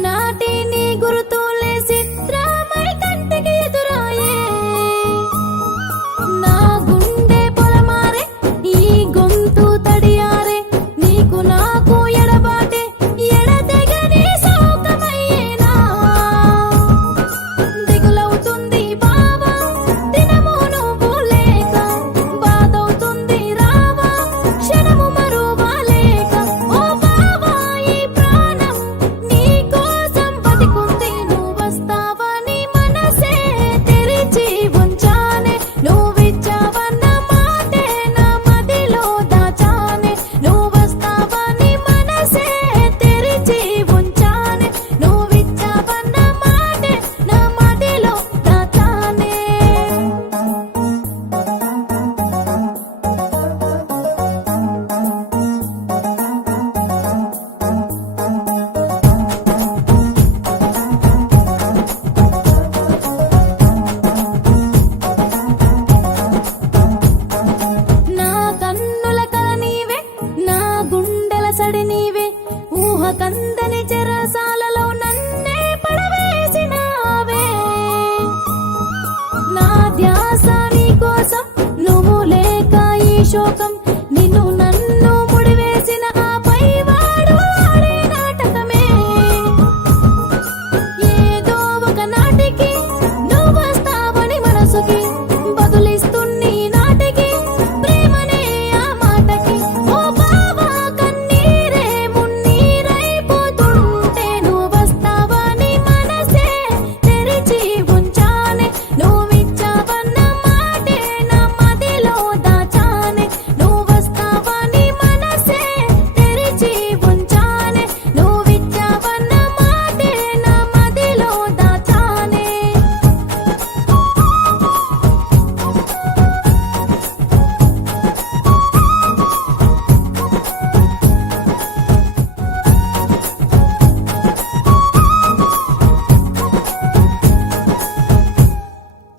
చిన్ననాటి నీ గురుతులే చిత్రమై కంటికి ఎదురాయే నా గుండె పొలమారే ఈ గొంతు తడియారే నీకు నాకు ఎడబాటే ఎడతెగని శోకమయ్యేనా దిగులవుతుంది బావా దినము నువ్వు లేక బాధవుతుంది రావా క్షణము మరువలేక ఓ బావా ఈ ప్రాణం నీ కోసం బతికుంది నువ్వు వస్తావని మనసే తెరిచి ఉంచానే నువ్విచ్చావన్న మాటే నా మదిలో దాచానే నువ్వు వస్తావని మనసే తెరిచి ఉంచానే నువ్విచ్చావన్న మాటే నా మదిలో దాచానే నా కన్నుల కల నీవే నా గుండెల సడి నీవే ఊహ కందని చెరసాలలో నన్నే పడవేసినావే నా ధ్యాస నీ కోసం నువ్వు లేక ఈ శోకం